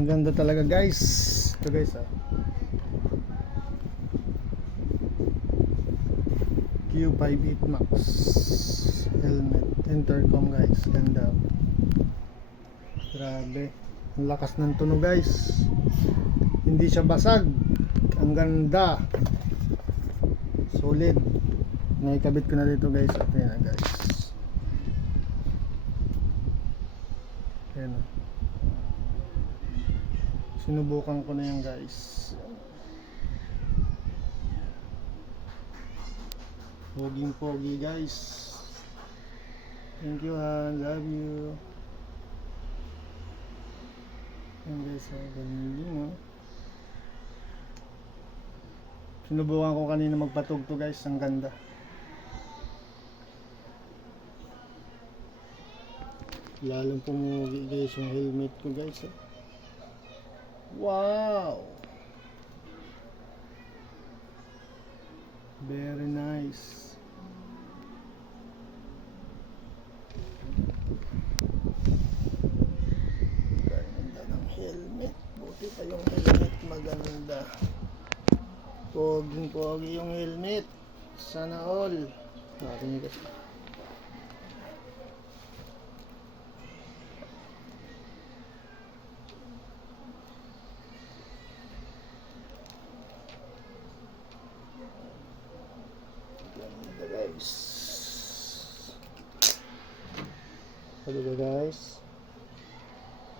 Ang ganda talaga guys. Ito guys Q58 Max helmet, intercom guys. Ganda. Grabe. Ang lakas ng tunog guys. Hindi siya basag. Ang ganda. Solid. Naikabit ko na dito guys. Ito yan guys. Ayan. Sinubukan ko na yan guys. Poging pogi guys. Thank you love you. Ayan guys, galing Sinubukan ko kanina magpatugto guys, ang ganda. Lalong pumugi guys yung helmet ko guys. Wow! Very nice. Ganda ng helmet. Buti pa yung helmet, maganda. Poging-pogi yung helmet. Sana all. Natin guys. Ganda guys. Hello guys.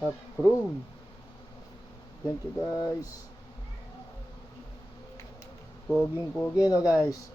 Approved. Thank you guys. Poging-pogi no guys.